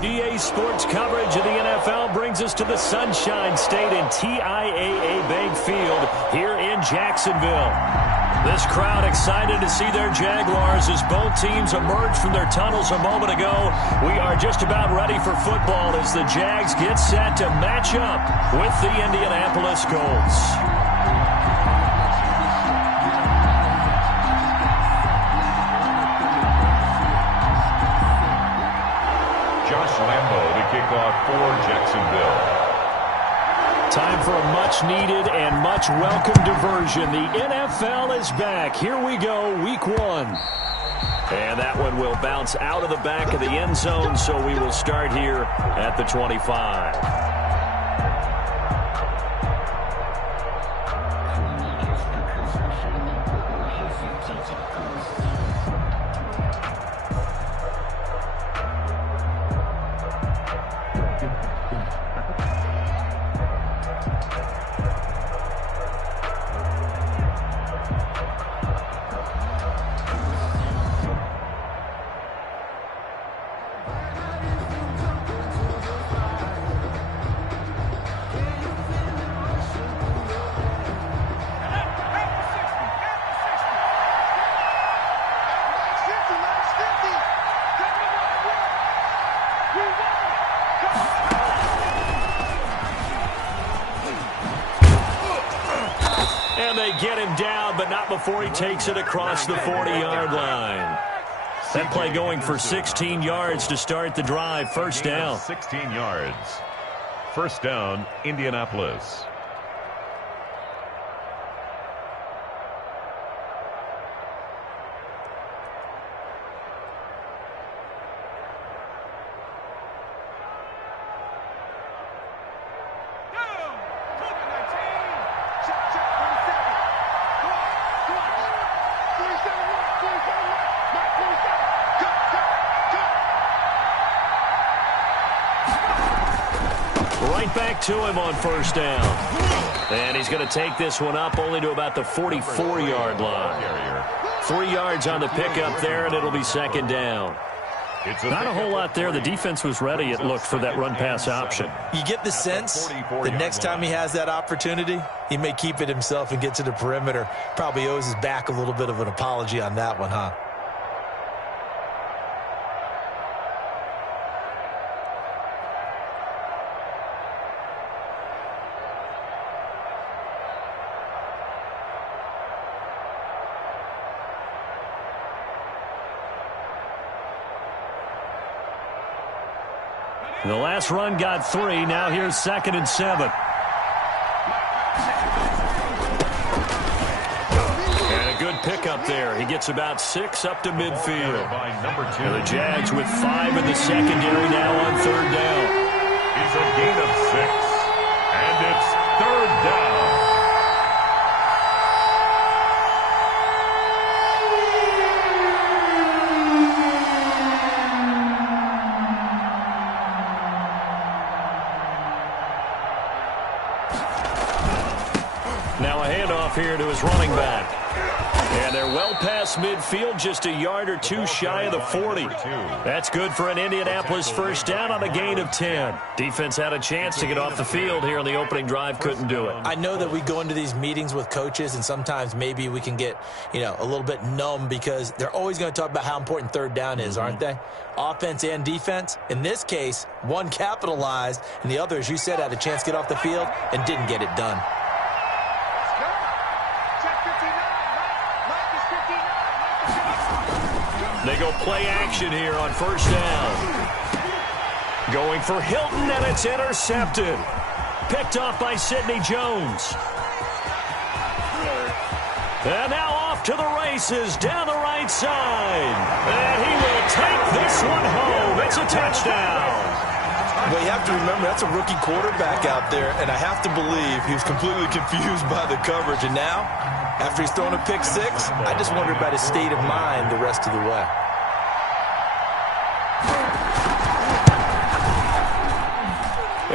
EA Sports coverage of the NFL brings us to the Sunshine State and TIAA Bank Field here in Jacksonville. This crowd excited to see their Jaguars as both teams emerged from their tunnels a moment ago. We are just about ready for football as the Jags get set to match up with the Indianapolis Colts. Kickoff for Jacksonville. Time for a much-needed and much-welcome diversion. The NFL is back. Here we go, week 1. And that one will bounce out of the back of the end zone, so we will start here at the 25. Get him down, but not before he takes it across the 40-yard line. That play going for 16 yards to start the drive. First down. 16 yards. First down, Indianapolis. Right back to him on first down. And he's going to take this one up only to about the 44-yard line. 3 yards on the pickup there, and it'll be second down. Not a whole lot there. The defense was ready, it looked, for that run-pass option. You get the sense the next time he has that opportunity, he may keep it himself and get to the perimeter. Probably owes his back a little bit of an apology on that one, huh? The last run got 3. Now here's 2nd and 7. And a good pickup there. He gets about 6 up to midfield. And the Jags with 5 in the secondary now on 3rd down. It's a gain of 6. And it's 3rd down. Here to his running back. And they're well past midfield, just a yard or 2 shy of the 40. That's good for an Indianapolis first down on a gain of 10. Defense had a chance to get off the field here on the opening drive, couldn't do it. I know that we go into these meetings with coaches, and sometimes maybe we can get, a little bit numb because they're always going to talk about how important 3rd down is, aren't they? Offense and defense. In this case, one capitalized, and the other, as you said, had a chance to get off the field and didn't get it done. They go play action here on first down. Going for Hilton, and it's intercepted. Picked off by Sidney Jones. And now off to the races down the right side. And he will take this one home. It's a touchdown. Well, you have to remember, that's a rookie quarterback out there, and I have to believe he was completely confused by the coverage. And now, after he's thrown a pick 6, I just wonder about his state of mind the rest of the way.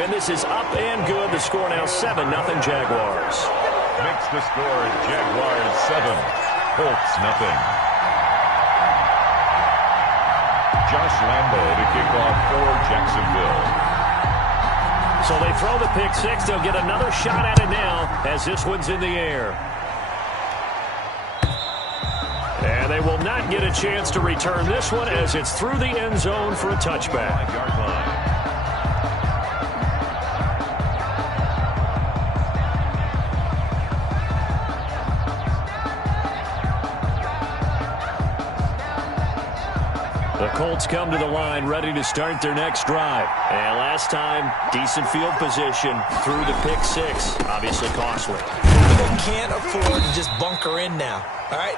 And this is up and good. The score now 7-0 Jaguars. Makes the score Jaguars 7, Colts 0. Josh Lambo to kick off for Jacksonville. So they throw the pick six. They'll get another shot at it now as this one's in the air. And they will not get a chance to return this one as it's through the end zone for a touchback. The Colts come to the line ready to start their next drive. And last time, decent field position through the pick six. Obviously costly. They can't afford to just bunker in now. All right,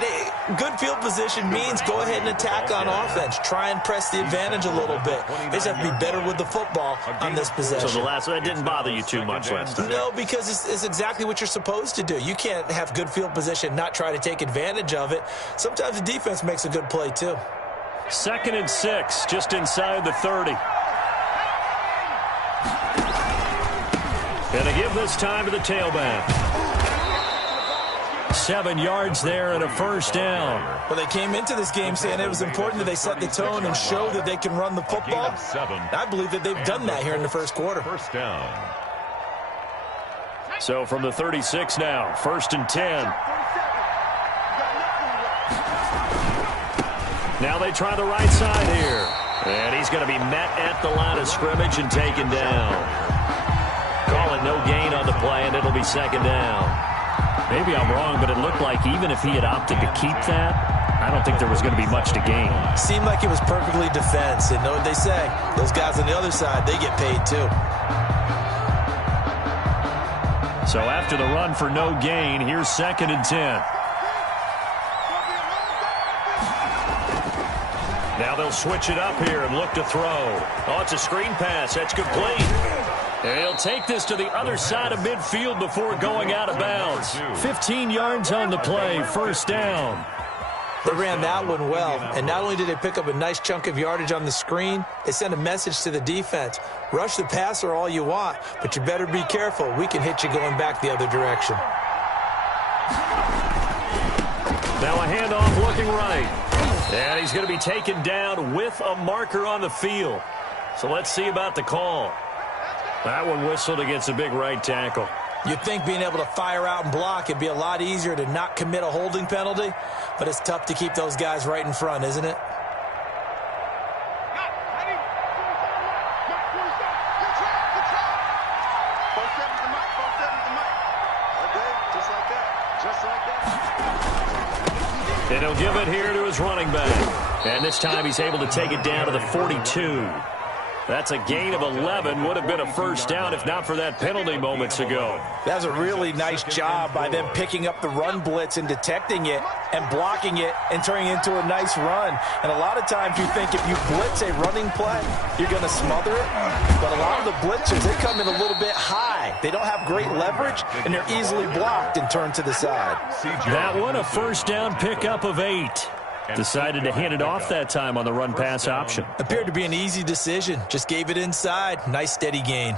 good field position means go ahead and attack on offense. Try and press the advantage a little bit. They just have to be better with the football on this possession. So that didn't bother you too much last time? No, because it's exactly what you're supposed to do. You can't have good field position, not try to take advantage of it. Sometimes the defense makes a good play too. 2nd and 6, just inside the 30. And they give this time to the tailback. 7 yards there and a first down. Well, they came into this game saying it was important that they set the tone and show that they can run the football. I believe that they've done that here in the first quarter. First down. So from the 36 now, 1st and 10. Now they try the right side here. And he's going to be met at the line of scrimmage and taken down. Call it no gain on the play, and it'll be 2nd down. Maybe I'm wrong, but it looked like even if he had opted to keep that, I don't think there was going to be much to gain. Seemed like it was perfectly defense. And know what they say? Those guys on the other side, they get paid too. So after the run for no gain, here's 2nd and 10. Now they'll switch it up here and look to throw. Oh, it's a screen pass. That's complete. And he'll take this to the other side of midfield before going out of bounds. 15 yards on the play, first down. They ran that one well, and not only did they pick up a nice chunk of yardage on the screen, they sent a message to the defense. Rush the passer all you want, but you better be careful. We can hit you going back the other direction. Now a handoff looking right. And he's going to be taken down with a marker on the field. So let's see about the call. That one whistled against a big right tackle. You'd think being able to fire out and block it'd be a lot easier to not commit a holding penalty, but it's tough to keep those guys right in front, isn't it? And he'll give it here to his running back. And this time he's able to take it down to the 42. That's a gain of 11. Would have been a first down if not for that penalty moments ago. That was a really nice job by them picking up the run blitz and detecting it and blocking it and turning it into a nice run. And a lot of times you think if you blitz a running play, you're going to smother it. But a lot of the blitzers, they come in a little bit high. They don't have great leverage, and they're easily blocked and turned to the side. That one, a first down pickup of 8. Decided to hand it off that time on the run-pass option. Appeared to be an easy decision. Just gave it inside. Nice, steady gain.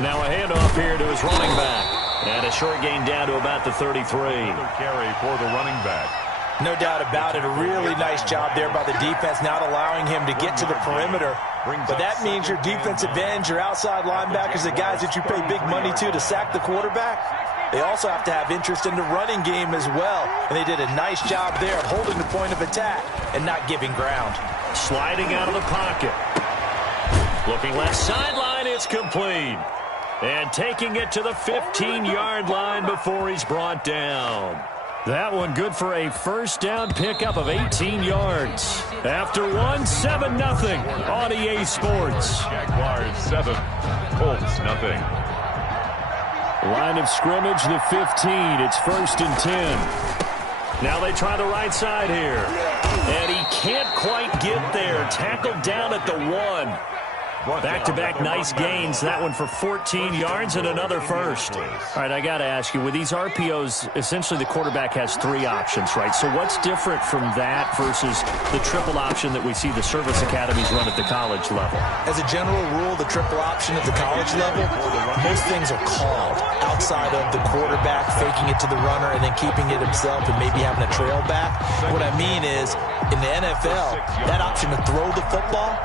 Now a handoff here to his running back. And a short gain down to about the 33. Another carry for the running back. No doubt about it. A really nice job there by the defense, not allowing him to get to the perimeter. But that means your defensive ends, your outside linebackers, the guys that you pay big money to sack the quarterback, they also have to have interest in the running game as well. And they did a nice job there of holding the point of attack and not giving ground. Sliding out of the pocket. Looking left sideline, it's complete. And taking it to the 15-yard line before he's brought down. That one good for a first down pickup of 18 yards. After one, 7-0 on EA Sports. Jaguars 7, Colts nothing. Line of scrimmage, the 15. It's 1st and 10. Now they try the right side here. And he can't quite get there. Tackled down at the 1. Back-to-back nice gains. That one for 14 yards and another first. All right, I got to ask you, with these RPOs, essentially the quarterback has 3 options, right? So what's different from that versus the triple option that we see the service academies run at the college level? As a general rule, the triple option at the college level, most things are called outside of the quarterback faking it to the runner and then keeping it himself and maybe having a trail back. What I mean is, in the NFL, that option to throw the football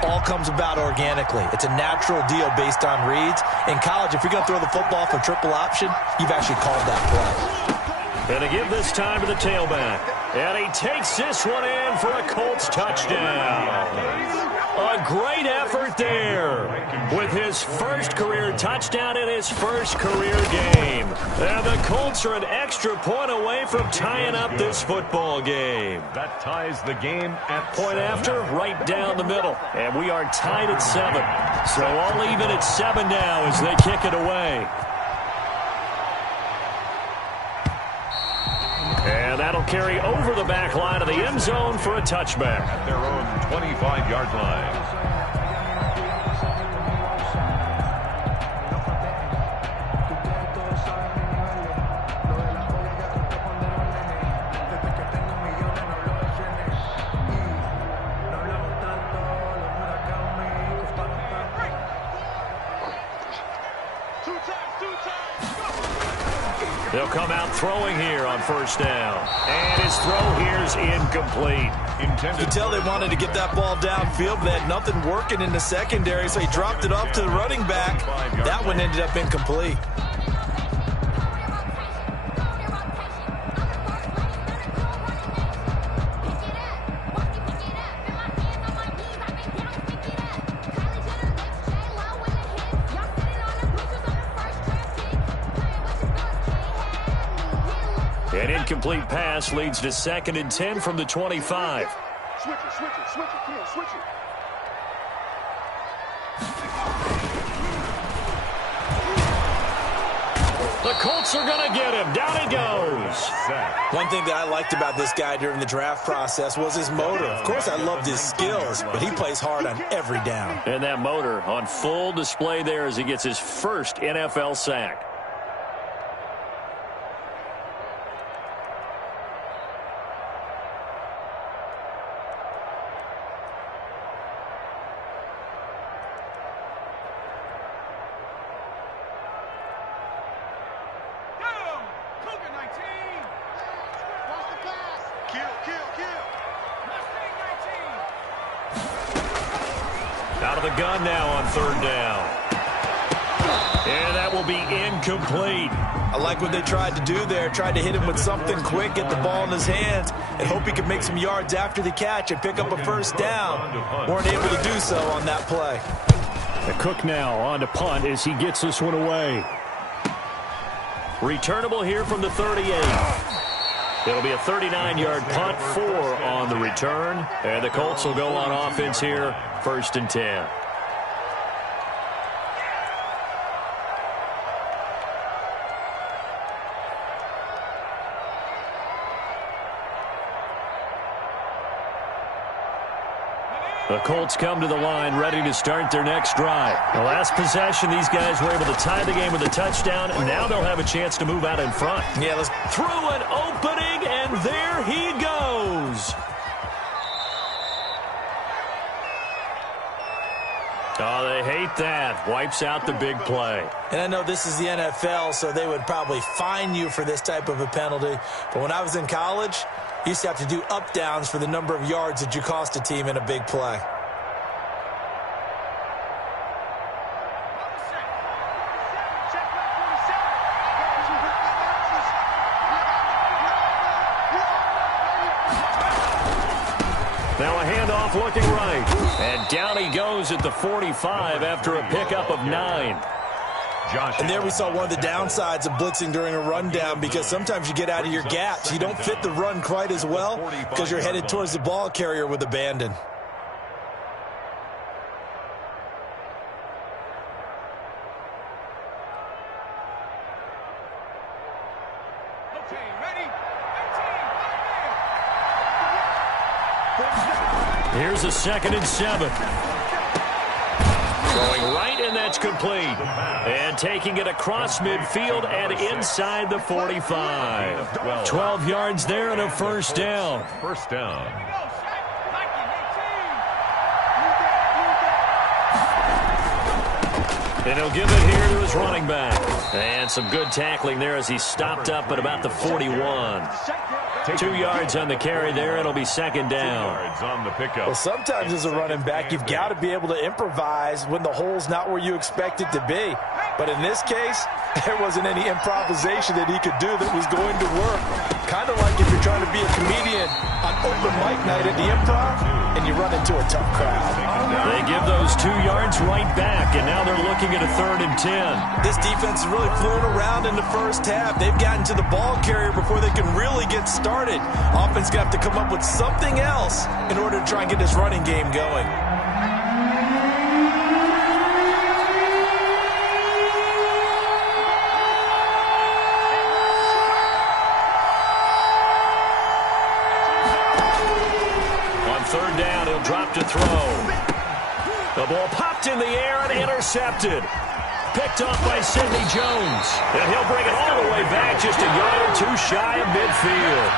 all comes about organically. It's a natural deal based on reads. In college, if you're going to throw the football for triple option, you've actually called that play. And to give this time to the tailback. And he takes this one in for a Colts touchdown. A great effort there with his first career touchdown in his first career game. And the Colts are an extra point away from tying up this football game. That ties the game at point 7. after, right down the middle. And we are tied at 7. So all even at 7 now as they kick it away. And that'll carry over the back line of the end zone for a touchback. At their own 25-yard line. They'll come out throwing here on first down. And his throw here's incomplete. You can tell they wanted to get that ball downfield, but they had nothing working in the secondary, so he dropped it off to the running back. That one ended up incomplete. An incomplete pass leads to 2nd and 10 from the 25. Switch it, come on, switch it. The Colts are going to get him. Down he goes. One thing that I liked about this guy during the draft process was his motor. Of course, I loved his skills, but he plays hard on every down. And that motor on full display there as he gets his first NFL sack. Out of the gun now on 3rd down. And that will be incomplete. I like what they tried to do there. Tried to hit him with something quick, get the ball in his hands, and hope he could make some yards after the catch and pick up a first down. Weren't able to do so on that play. The Cook now on to punt as he gets this one away. Returnable here from the 38. It'll be a 39-yard punt, 4 on the return. And the Colts will go on offense here, 1st and 10. The Colts come to the line ready to start their next drive. The last possession, these guys were able to tie the game with a touchdown, and now they'll have a chance to move out in front. Yeah, let's through an opening, and there he goes. Oh, they hate that. Wipes out the big play. And I know this is the NFL, so they would probably fine you for this type of a penalty. But when I was in college, you used to have to do up-downs for the number of yards that you cost a team in a big play. Now a handoff looking right. And down he goes at the 45 after a pickup of 9. And there we saw one of the downsides of blitzing during a rundown, because sometimes you get out of your gaps. You don't fit the run quite as well because you're headed towards the ball carrier with abandon. Here's a 2nd and 7. Throwing right, and that's complete. And taking it across midfield and inside the 45. 12 yards there and a first down. First down. And he'll give it here to his running back. And some good tackling there as he stopped up at about the 41. 2 yards on the carry there. It'll be second down. 2 yards on the pickup. Well, sometimes as a running back, you've got to be able to improvise when the hole's not where you expect it to be. But in this case, there wasn't any improvisation that he could do that was going to work. Kind of like if you're trying to be a comedian on open mic night at the Improv and you run into a tough crowd. They give those 2 yards right back, and now they're looking at a 3rd and 10. This defense is really fooling around in the first half. They've gotten to the ball carrier before they can really get started. Offense got to come up with something else in order to try and get this running game going. Third down, he'll drop to throw. The ball popped in the air and intercepted. Picked off by Sidney Jones. And he'll bring it all the way back, just a yard or two shy of midfield.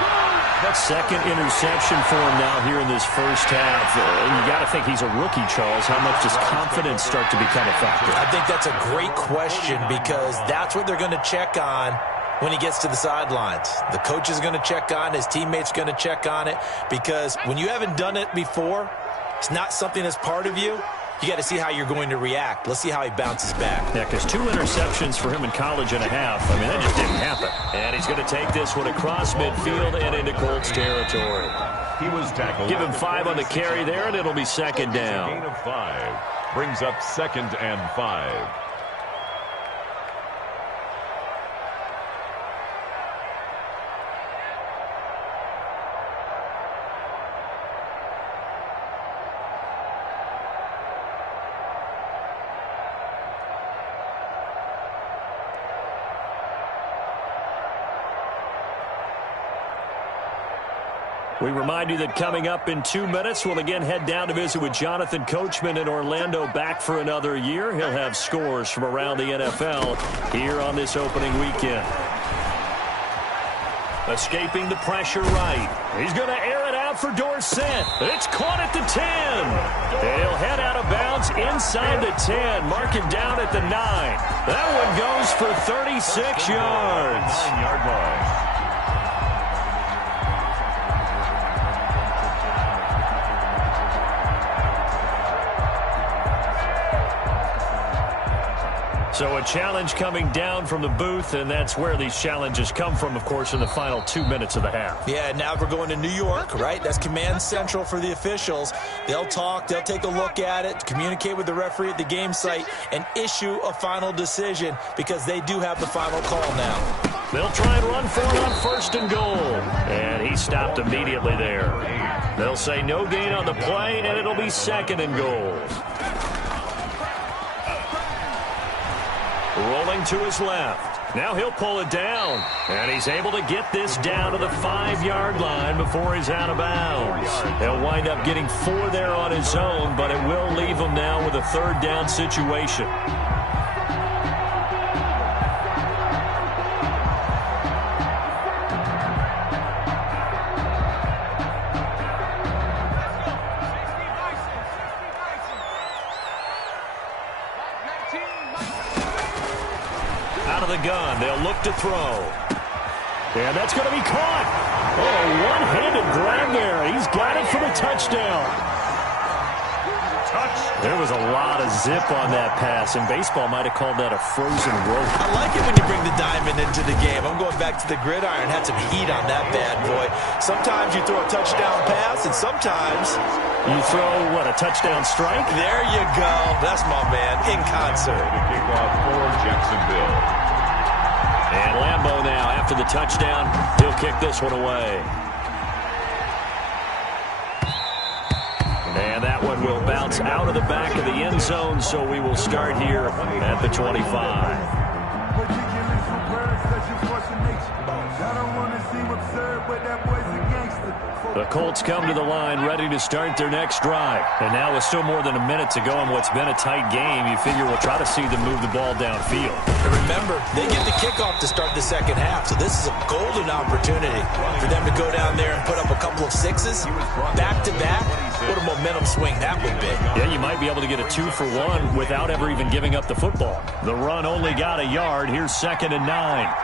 That second interception for him now here in this first half. You got to think he's a rookie, Charles. How much does confidence start to become a factor? I think that's a great question because that's what they're going to check on when he gets to the sidelines. The coach is going to check on, his teammates going to check on it, because when you haven't done it before, it's not something that's part of you. You got to see how you're going to react. Let's see how he bounces back. Yeah, because 2 interceptions for him in college and a half. I mean, that just didn't happen. And he's going to take this one across midfield and into Colts territory. He was tackled. Give him 5 on the carry there, and it'll be second down. Gain of 5 brings up 2nd and 5. We remind you that coming up in 2 minutes, we'll again head down to visit with Jonathan Coachman in Orlando, back for another year. He'll have scores from around the NFL here on this opening weekend. Escaping the pressure right. He's going to air it out for Dorsett. It's caught at the 10. And he'll head out of bounds inside the 10. Mark him down at the 9. That one goes for 36 yards. 9-yard line. So a challenge coming down from the booth, and that's where these challenges come from, of course, in the final 2 minutes of the half. Yeah, now we're going to New York, right? That's command central for the officials. They'll talk, they'll take a look at it, communicate with the referee at the game site, and issue a final decision because they do have the final call now. They'll try and run for it on 1st and goal. And he stopped immediately there. They'll say no gain on the play, and it'll be 2nd and goal. Rolling to his left. Now he'll pull it down. And he's able to get this down to the 5-yard line before he's out of bounds. He'll wind up getting 4 there on his own, but it will leave him now with a 3rd down situation. Out of the gun, they'll look to throw. And that's going to be caught. Oh, one-handed grab there. He's got it for the touchdown. There was a lot of zip on that pass, and baseball might have called that a frozen rope. I like it when you bring the diamond into the game. I'm going back to the gridiron. Had some heat on that bad boy. Sometimes you throw a touchdown pass, and sometimes you throw, what, a touchdown strike? There you go. That's my man, in concert. The kickoff for Jacksonville. And Lambeau now, after the touchdown, he'll kick this one away. And that one will bounce out of the back of the end zone, so we will start here at the 25. I don't want to seem absurd, but that boy's a gangster. The Colts come to the line ready to start their next drive. And now with still more than a minute to go in what's been a tight game, you figure we'll try to see them move the ball downfield. And remember, they get the kickoff to start the second half, so this is a golden opportunity for them to go down there and put up a couple of sixes back-to-back. What a momentum swing that would be. Yeah, you might be able to get a 2-for-1 without ever even giving up the football. The run only got a yard. Here's 2nd and 9.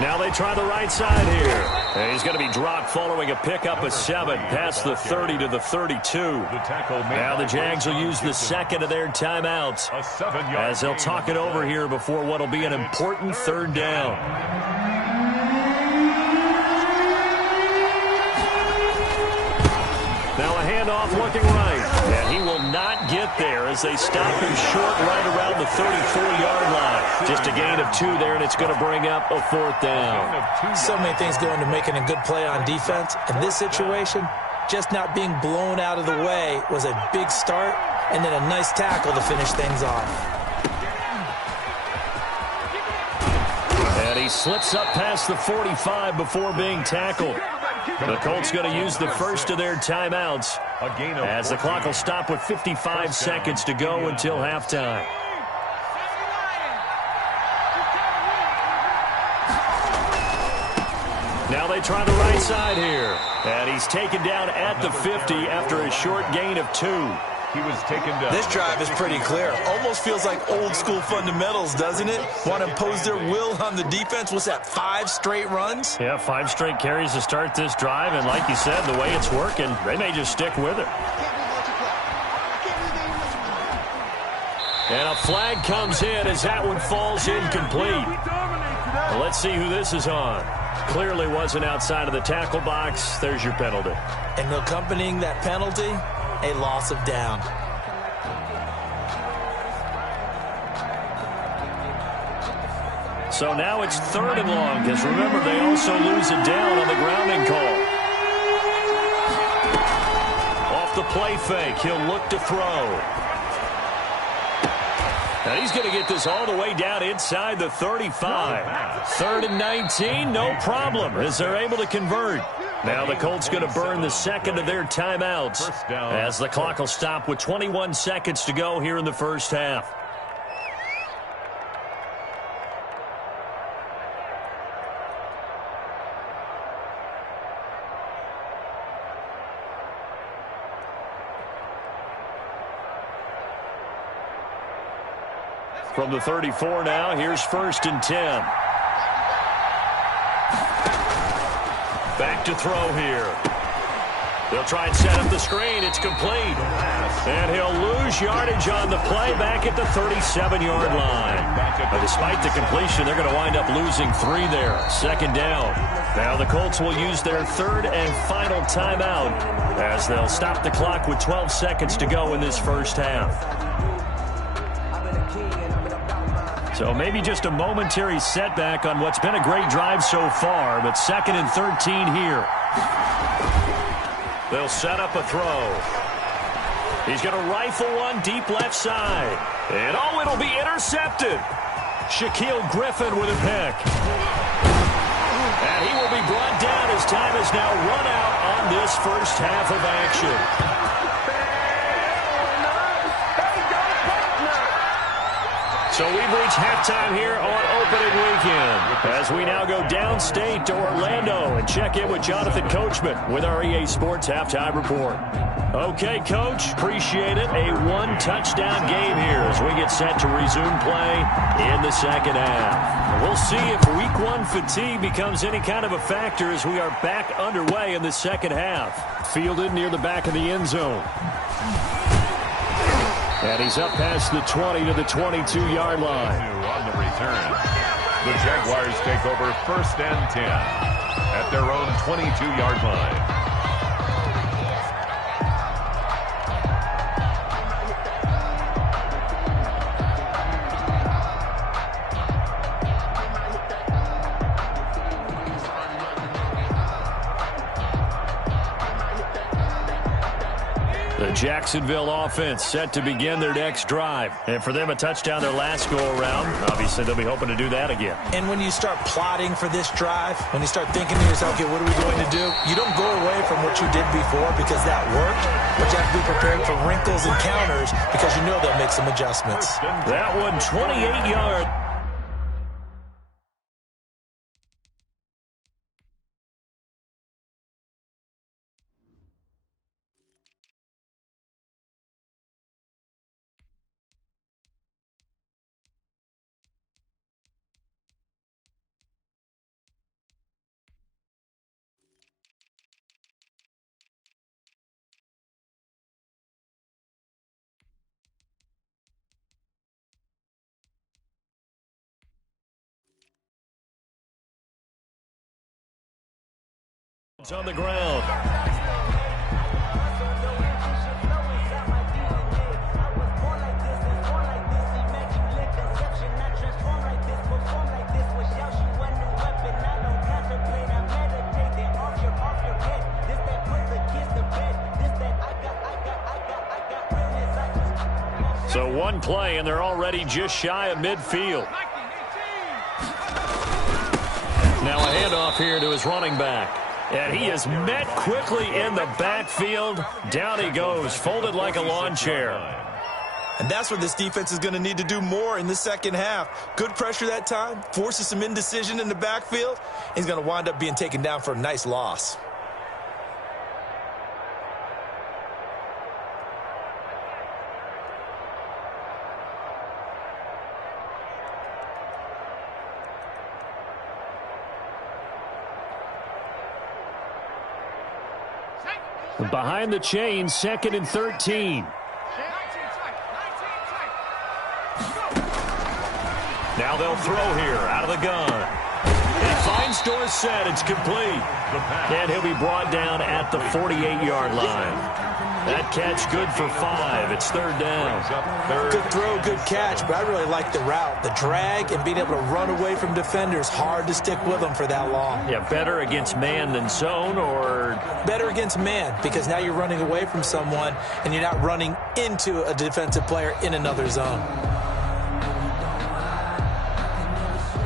Now they try the right side here. And he's going to be dropped following a pickup of 7 past the 30 to the 32. Now the Jags will use the second of their timeouts as they'll talk it over here before what will be an important 3rd down. Now a handoff looking right. And he will not get there as they stop him short right around the 34-yard line. Just a gain of 2 there, and it's going to bring up a 4th down. So many things go into making a good play on defense. In this situation, just not being blown out of the way was a big start, and then a nice tackle to finish things off. And he slips up past the 45 before being tackled. The Colts going to use the first of their timeouts as the clock will stop with 55 seconds to go until halftime. Now they try the right side here. And he's taken down at the 50 after a short gain of 2. He was taken down. This drive is pretty clear. Almost feels like old school fundamentals, doesn't it? Want to impose their will on the defense. What's that, 5 straight runs? Yeah, 5 straight carries to start this drive. And like you said, the way it's working, they may just stick with it. And a flag comes in as that one falls incomplete. Well, let's see who this is on. Clearly wasn't outside of the tackle box. There's your penalty. And accompanying that penalty, a loss of down. So now it's 3rd and long, because remember, they also lose it down on the grounding call. Off the play fake, he'll look to throw. And he's going to get this all the way down inside the 35. 3rd and 19, no problem, as they're able to convert. Now the Colts going to burn the second of their timeouts as the clock will stop with 21 seconds to go here in the first half. From the 34 now, here's 1st and 10. Back to throw here. They'll try and set up the screen. It's complete. And he'll lose yardage on the play back at the 37-yard line. But despite the completion, they're going to wind up losing 3 there. 2nd down. Now the Colts will use their 3rd and final timeout as they'll stop the clock with 12 seconds to go in this first half. So maybe just a momentary setback on what's been a great drive so far, but 2nd and 13 here. They'll set up a throw. He's going to rifle one deep left side. And oh, it'll be intercepted. Shaquille Griffin with a pick. And he will be brought down as time is now run out on this first half of action. So we've reached halftime here on opening weekend as we now go downstate to Orlando and check in with Jonathan Coachman with our EA Sports Halftime Report. Okay, Coach, appreciate it. A 1-touchdown game here as we get set to resume play in the second half. We'll see if Week 1 fatigue becomes any kind of a factor as we are back underway in the second half. Fielded near the back of the end zone. And he's up past the 20 to the 22-yard line. On the return, the Jaguars take over 1st and 10 at their own 22-yard line. The Jacksonville offense set to begin their next drive. And for them, a touchdown their last go-around. Obviously, they'll be hoping to do that again. And when you start plotting for this drive, when you start thinking to yourself, okay, what are we going to do? You don't go away from what you did before because that worked, but you have to be prepared for wrinkles and counters because you know they'll make some adjustments. That one, 28 yards. It's on the ground. So one play, and they're already just shy of midfield. Now a handoff here to his running back. And he is met quickly in the backfield. Down he goes, folded like a lawn chair. And that's what this defense is going to need to do more in the second half. Good pressure that time, forces some indecision in the backfield. He's going to wind up being taken down for a nice loss. Behind the chain, 2nd and 13. Now they'll throw here out of the gun. He finds Dorsett. It's complete. And he'll be brought down at the 48-yard line. That catch good for 5. It's 3rd down. Good throw, good catch, but I really like the route. The drag and being able to run away from defenders. Hard to stick with them for that long. Yeah, better against man than zone, or? Better against man, because now you're running away from someone and you're not running into a defensive player in another zone.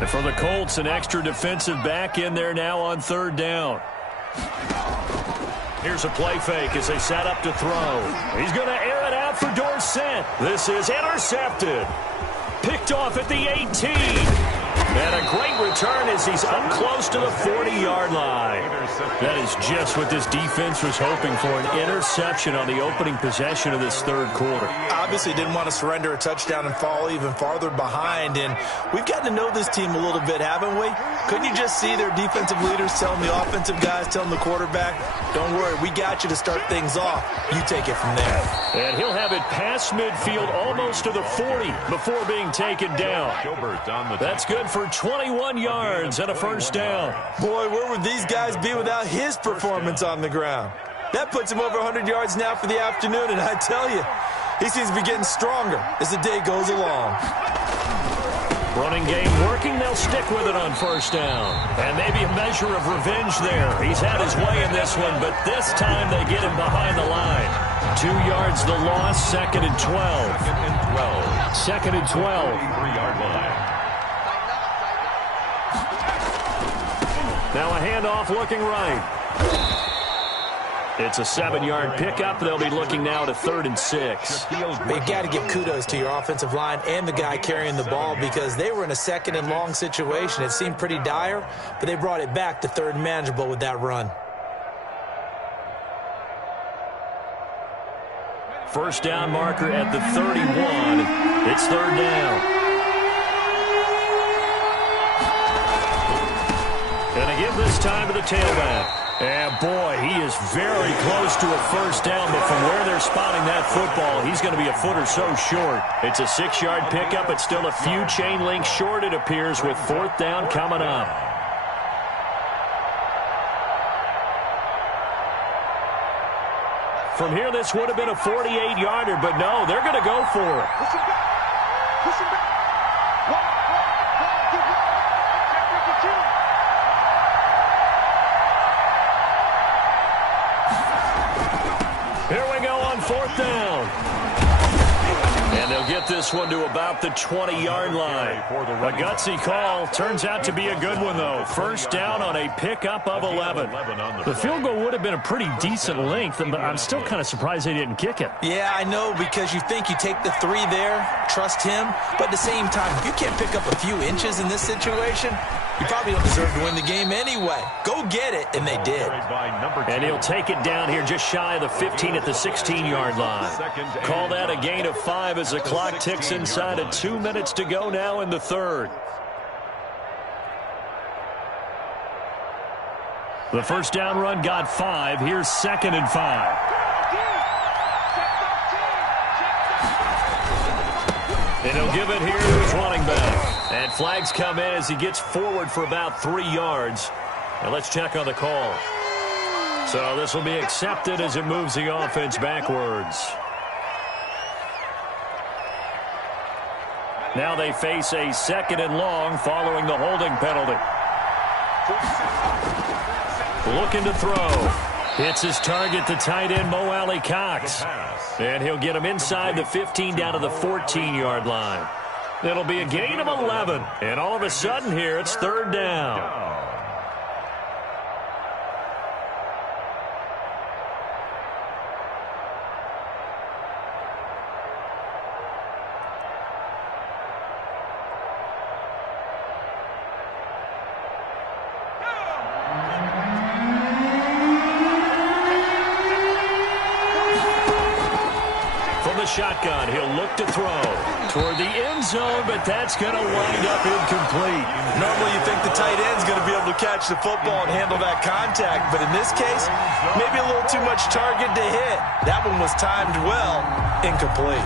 And for the Colts, an extra defensive back in there now on 3rd down. Here's a play fake as they set up to throw. He's going to air it out for Dorsett. This is intercepted. Picked off at the 18. And a great return as he's up close to the 40-yard line. That is just what this defense was hoping for, an interception on the opening possession of this 3rd quarter. Obviously didn't want to surrender a touchdown and fall even farther behind. And we've gotten to know this team a little bit, haven't we? Couldn't you just see their defensive leaders telling the offensive guys, telling the quarterback, don't worry, we got you to start things off. You take it from there. And he'll have it past midfield almost to the 40 before being taken down. That's good for 21 yards and a 1st down. Boy, where would these guys be without his performance on the ground? That puts him over 100 yards now for the afternoon, and I tell you, he seems to be getting stronger as the day goes along. Running game working, they'll stick with it on 1st down. And maybe a measure of revenge there. He's had his way in this one, but this time they get him behind the line. 2 yards the loss, 2nd and 12. 2nd and 12. 3-yard line. Now a handoff looking right. It's a 7-yard pickup. They'll be looking now to 3rd and 6. You've got to give kudos to your offensive line and the guy carrying the ball because they were in a 2nd and long situation. It seemed pretty dire, but they brought it back to 3rd and manageable with that run. 1st down marker at the 31. It's 3rd down. Gonna give this time to the tailback. And boy, he is very close to a 1st down, but from where they're spotting that football, he's going to be a foot or so short. It's a 6-yard pickup. It's still a few chain links short, it appears, with 4th down coming up. From here, this would have been a 48-yarder, but no, they're going to go for it. Push him back. Push him back. Here we go on 4th 4th down. And they'll get this one to about the 20-yard line. A gutsy call. Turns out to be a good one, though. 1st down on a pickup of 11. The field goal would have been a pretty decent length, but I'm still kind of surprised they didn't kick it. Yeah, I know, because you think you take the 3 there, trust him. But at the same time, if you can't pick up a few inches in this situation, you probably don't deserve to win the game anyway. Go get it, and they did. And he'll take it down here just shy of the 15 at the 16-yard line. Call that a gain of 5 as the clock ticks inside of 2 minutes to go now in the 3rd. The 1st down run got 5. Here's 2nd and 5. And he'll give it here to his running back. And flags come in as he gets forward for about 3 yards. Now let's check on the call. So this will be accepted as it moves the offense backwards. Now they face a 2nd and long following the holding penalty. Looking to throw. Hits his target, the tight end, Mo Alley Cox. And he'll get him inside the 15 down to the 14-yard line. It'll be a gain of 11. And all of a sudden here, it's 3rd down. Shotgun. He'll look to throw toward the end zone, but that's going to wind up incomplete. Normally you think the tight end's going to be able to catch the football and handle that contact, but in this case, maybe a little too much target to hit. That one was timed well, incomplete.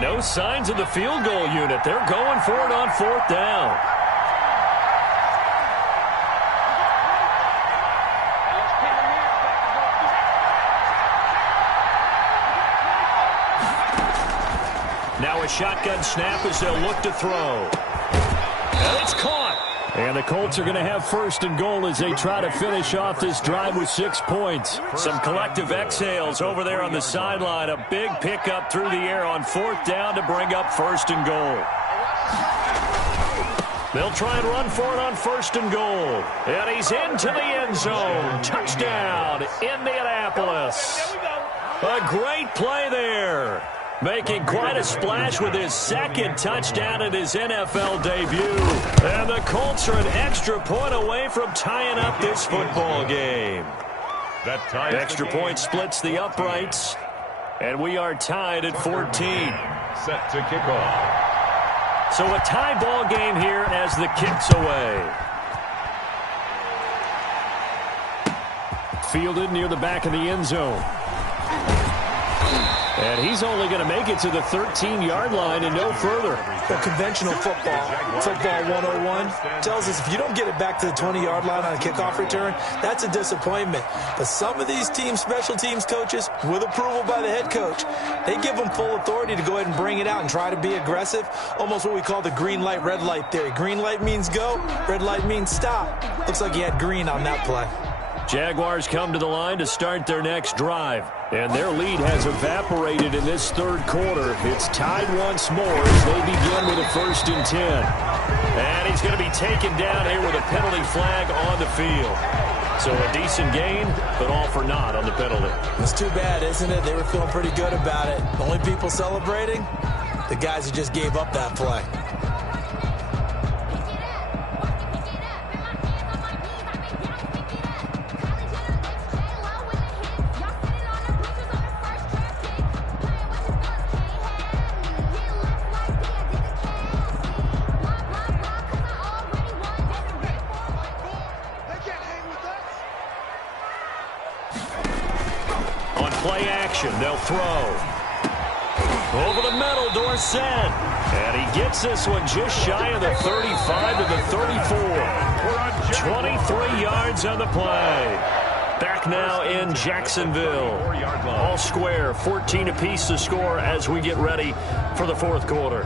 No signs of the field goal unit. They're going for it on 4th down. Now a shotgun snap as they'll look to throw. And it's caught. And the Colts are going to have 1st and goal as they try to finish off this drive with 6 points. Some collective exhales over there on the sideline. A big pickup through the air on 4th down to bring up 1st and goal. They'll try and run for it on 1st and goal. And he's into the end zone. Touchdown, Indianapolis. A great play there. Making quite a splash with his 2nd touchdown in his NFL debut. And the Colts are an extra point away from tying up this football game. Extra point splits the uprights. And we are tied at 14. Set to kick off. So a tie ball game here as the kick's away. Fielded near the back of the end zone. And he's only going to make it to the 13-yard line and no further. Well, conventional football 101, tells us if you don't get it back to the 20-yard line on a kickoff return, that's a disappointment. But some of these special teams coaches, with approval by the head coach, they give them full authority to go ahead and bring it out and try to be aggressive, almost what we call the green light, red light theory. Green light means go, red light means stop. Looks like he had green on that play. Jaguars come to the line to start their next drive. And their lead has evaporated in this 3rd quarter. It's tied once more as they begin with a 1st and 10. And he's going to be taken down here with a penalty flag on the field. So a decent gain, but all for naught on the penalty. It's too bad, isn't it? They were feeling pretty good about it. The only people celebrating, the guys who just gave up that play. Play action, they'll throw. Over the middle, Dorsett. And he gets this one just shy of the 35 to the 34. 23 yards on the play. Back now in Jacksonville. All square, 14 apiece to score as we get ready for the fourth quarter.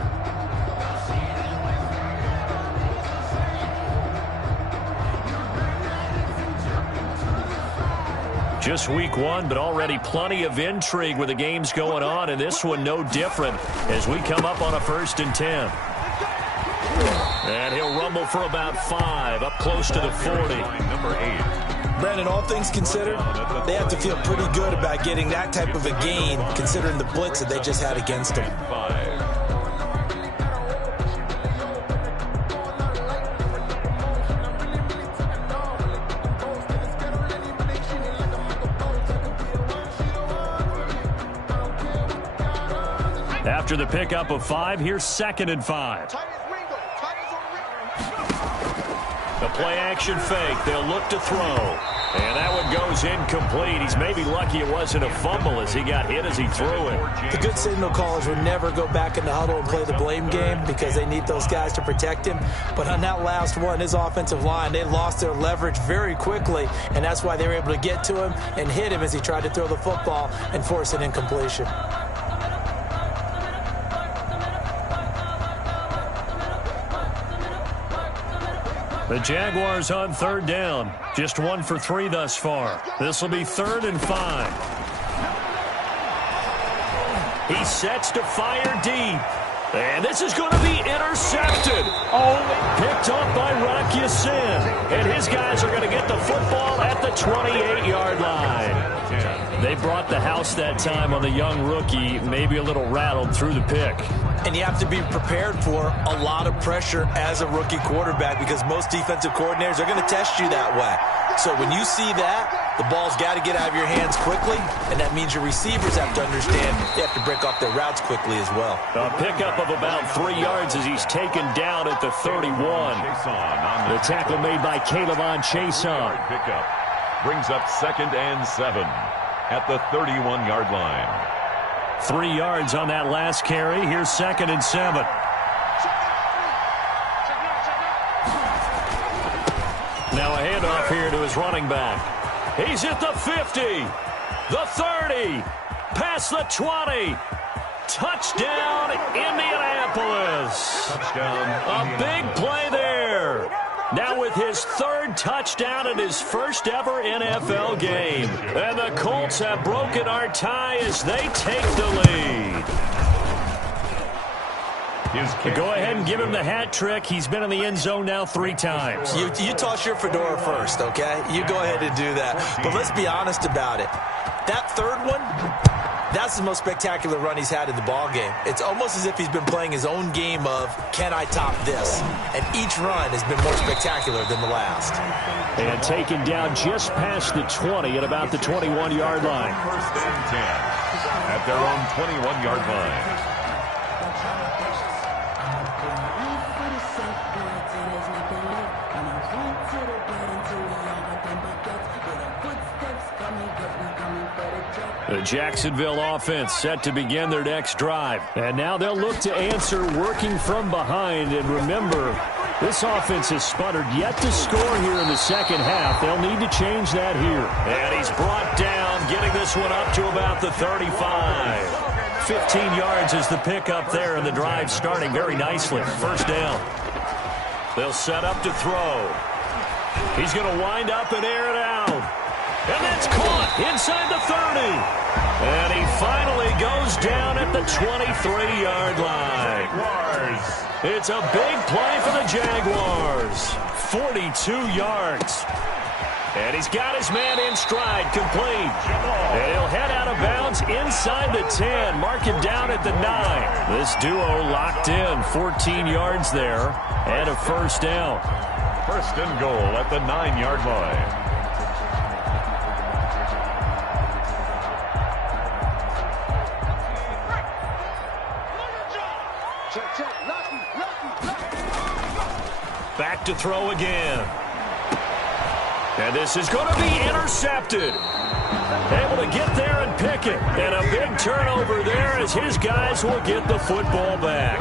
Just week one, but already plenty of intrigue with the games going on, and this one no different as we come up on a 1st and 10. And he'll rumble for about 5, up close to the 40. Number 8. Brandon, all things considered, they have to feel pretty good about getting that type of a gain, considering the blitz that they just had against them. 5. After the pickup of 5, here's 2nd and 5. The play-action fake. They'll look to throw. And that one goes incomplete. He's maybe lucky it wasn't a fumble as he got hit as he threw it. The good signal callers would never go back in the huddle and play the blame game because they need those guys to protect him. But on that last one, his offensive line, they lost their leverage very quickly, and that's why they were able to get to him and hit him as he tried to throw the football and force an incompletion. The Jaguars on 3rd down. Just 1 for 3 thus far. This will be 3rd and 5. He sets to fire deep. And this is going to be intercepted. Picked up by Rocky Sin. And his guys are going to get the football at the 28-yard line. They brought the house that time on the young rookie, maybe a little rattled through the pick. And you have to be prepared for a lot of pressure as a rookie quarterback because most defensive coordinators are going to test you that way. So when you see that, the ball's got to get out of your hands quickly, and that means your receivers have to understand they have to break off their routes quickly as well. A pickup of about 3 yards as he's taken down at the 31. The tackle made by Caleb Chason. Pickup brings up 2nd and 7 at the 31-yard line. 3 yards on that last carry. Here's 2nd and 7. Now a handoff here to his running back. He's at the 50, the 30, past the 20. Touchdown, Indianapolis. A big play there. Now with his 3rd touchdown in his first ever NFL game. And the Colts have broken our tie as they take the lead. Go ahead and give him the hat trick. He's been in the end zone now 3 times. You toss your fedora first, okay? You go ahead and do that. But let's be honest about it. That 3rd one, that's the most spectacular run he's had in the ballgame. It's almost as if he's been playing his own game of, can I top this? And each run has been more spectacular than the last. And taken down just past the 20 at about the 21-yard line. 1st and 10 at their own 21-yard line. The Jacksonville offense set to begin their next drive. And now they'll look to answer working from behind. And remember, this offense has sputtered yet to score here in the second half. They'll need to change that here. And he's brought down, getting this one up to about the 35. 15 yards is the pickup there, and the drive starting very nicely. 1st down. They'll set up to throw. He's going to wind up and air it out. And that's caught inside the 30. And he finally goes down at the 23-yard line. It's a big play for the Jaguars. 42 yards. And he's got his man in stride, complete. And he'll head out of bounds inside the 10. Mark him down at the 9. This duo locked in. 14 yards there. And a 1st down. 1st and goal at the 9-yard line. Back to throw again. And this is going to be intercepted. Able to get there and pick it. And a big turnover there as his guys will get the football back.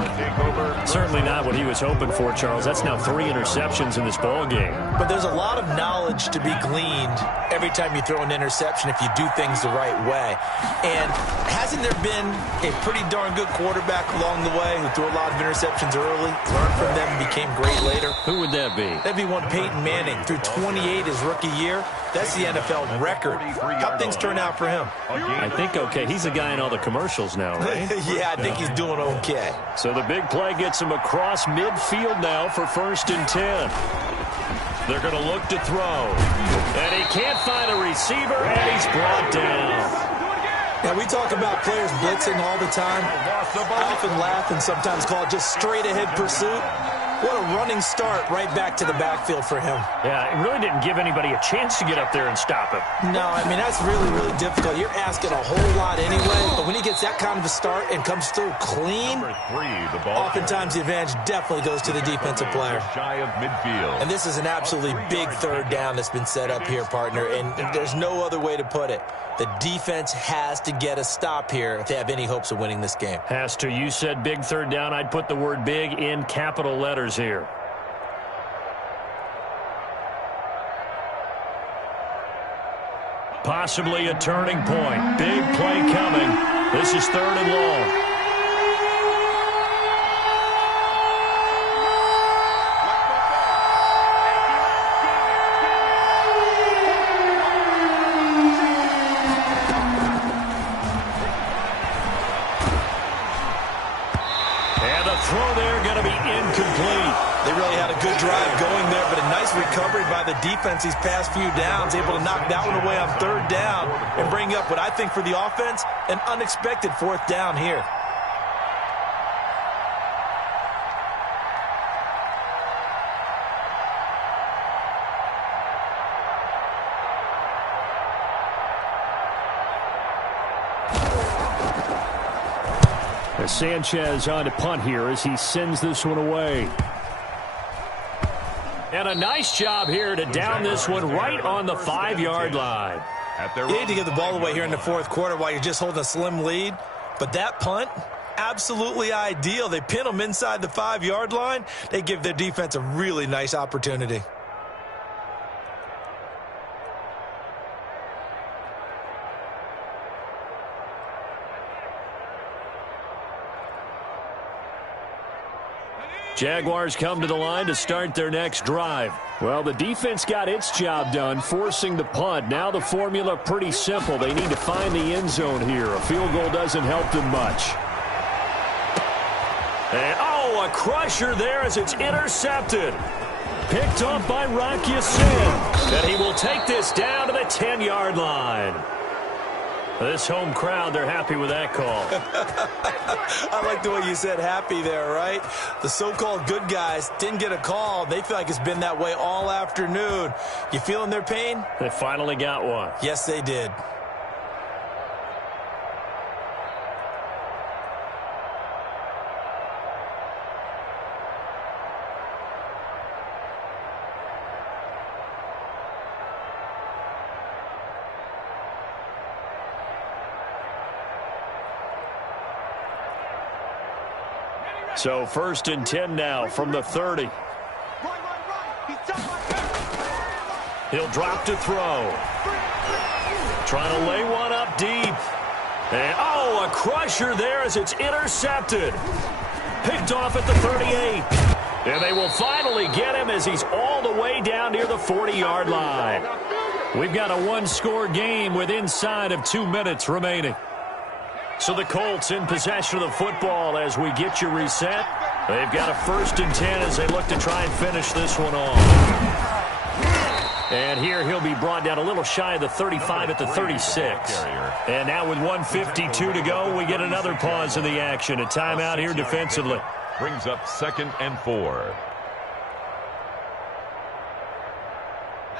Certainly not what he was hoping for, Charles. That's now 3 interceptions in this ball game. But there's a lot of knowledge to be gleaned every time you throw an interception if you do things the right way. And hasn't there been a pretty darn good quarterback along the way who threw a lot of interceptions early, learned from them, and became great later? Who would that be? That'd be one Peyton Manning. Threw 28 his rookie year. That's the NFL record. How'd things turn out for him? I think okay. He's a guy in all the commercials now, right? Yeah, I think he's doing okay. So the big play gets him across midfield now for 1st and 10. They're going to look to throw. And he can't find a receiver, and he's brought down. Now, we talk about players blitzing all the time. I often laugh and sometimes call it just straight-ahead pursuit. What a running start right back to the backfield for him. Yeah, it really didn't give anybody a chance to get up there and stop him. No, I mean, that's really, really difficult. You're asking a whole lot anyway, but when he gets that kind of a start and comes through clean, oftentimes the advantage definitely goes to the defensive player. Shy of midfield. And this is an absolutely big 3rd down that's been set up here, partner, and there's no other way to put it. The defense has to get a stop here if they have any hopes of winning this game. Has to. You said big 3rd down. I'd put the word big in capital letters here. Possibly a turning point. Big play coming. This is 3rd and long. Throw there going to be incomplete. They really had a good drive going there, but a nice recovery by the defense these past few downs, able to knock that one away on 3rd down and bring up what I think for the offense, an unexpected 4th down here. Sanchez on to punt here as he sends this one away. And a nice job here to down this one right on the 5-yard line. You need to get the ball away here in the 4th quarter while you're just holding a slim lead. But that punt, absolutely ideal. They pin them inside the 5-yard line. They give their defense a really nice opportunity. Jaguars come to the line to start their next drive. Well, the defense got its job done, forcing the punt. Now the formula pretty simple. They need to find the end zone here. A field goal doesn't help them much. And, a crusher there as it's intercepted. Picked off by Rock Ya-Sin. And he will take this down to the 10-yard line. This home crowd, they're happy with that call. I like the way you said happy there, right? The so-called good guys didn't get a call. They feel like it's been that way all afternoon. You feeling their pain? They finally got one. Yes, they did. So 1st and 10 now from the 30. He'll drop to throw. Trying to lay one up deep. And, a crusher there as it's intercepted. Picked off at the 38. And they will finally get him as he's all the way down near the 40-yard line. We've got a one-score game with inside of 2 minutes remaining. So the Colts in possession of the football as we get you reset. They've got a 1st and 10 as they look to try and finish this one off. And here he'll be brought down a little shy of the 35 at the 36. And now with 1:52 to go, we get another pause in the action. A timeout here defensively. Brings up 2nd and 4.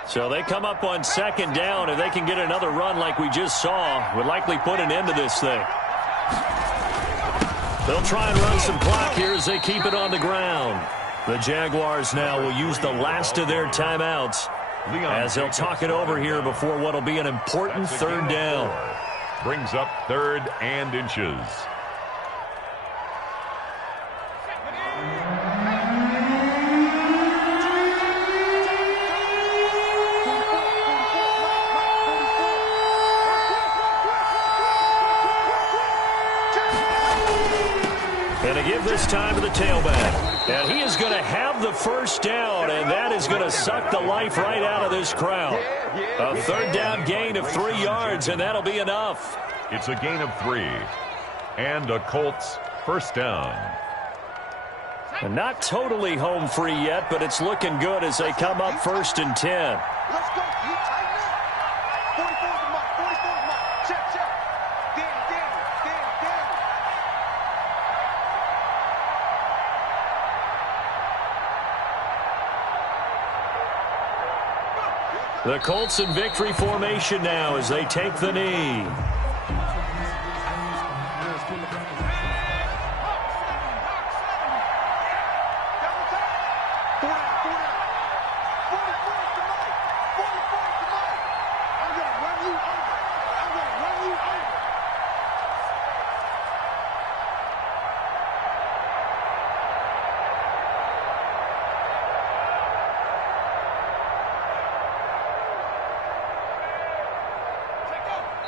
So they come up on 2nd down. If they can get another run like we just saw, would likely put an end to this thing. They'll try and run some clock here as they keep it on the ground. The Jaguars now will use the last of their timeouts as he'll talk it over here before what will be an important third down. Brings up 3rd and inches. And to give this time to the tailback. And he is going to have the first down, and that is going to suck the life right out of this crowd. A 3rd down gain of 3 yards, and that'll be enough. It's a gain of 3. And a Colts first down. And not totally home free yet, but it's looking good as they come up 1st and 10. Let's go. You tighten up. 44 is the mark. 44 is the mark. Check, check. Danny. The Colts in victory formation now as they take the knee.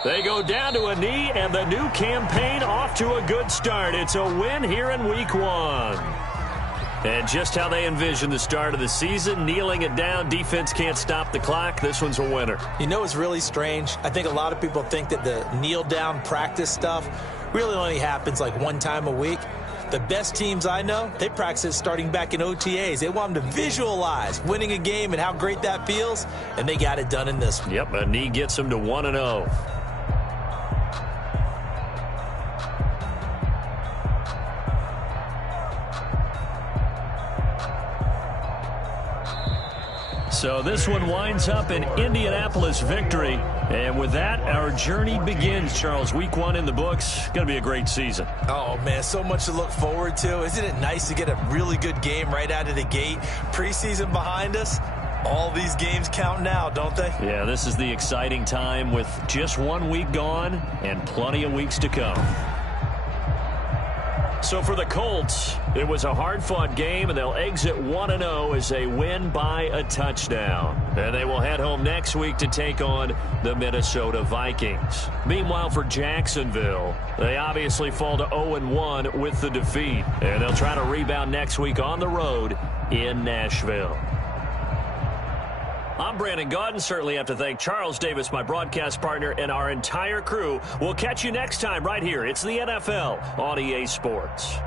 They go down to a knee, and the new campaign off to a good start. It's a win here in Week 1. And just how they envision the start of the season, kneeling it down, defense can't stop the clock. This one's a winner. You know what's really strange? I think a lot of people think that the kneel-down practice stuff really only happens like one time a week. The best teams I know, they practice it starting back in OTAs. They want them to visualize winning a game and how great that feels, and they got it done in this one. Yep, a knee gets them to 1-0. So this one winds up in Indianapolis victory. And with that, our journey begins, Charles. Week 1 in the books. Going to be a great season. Oh, man, so much to look forward to. Isn't it nice to get a really good game right out of the gate? Preseason behind us. All these games count now, don't they? Yeah, this is the exciting time with just 1 week gone and plenty of weeks to come. So for the Colts, it was a hard-fought game, and they'll exit 1-0 as they win by a touchdown. And they will head home next week to take on the Minnesota Vikings. Meanwhile, for Jacksonville, they obviously fall to 0-1 with the defeat. And they'll try to rebound next week on the road in Nashville. I'm Brandon Gaudin. Certainly have to thank Charles Davis, my broadcast partner, and our entire crew. We'll catch you next time right here. It's the NFL on EA Sports.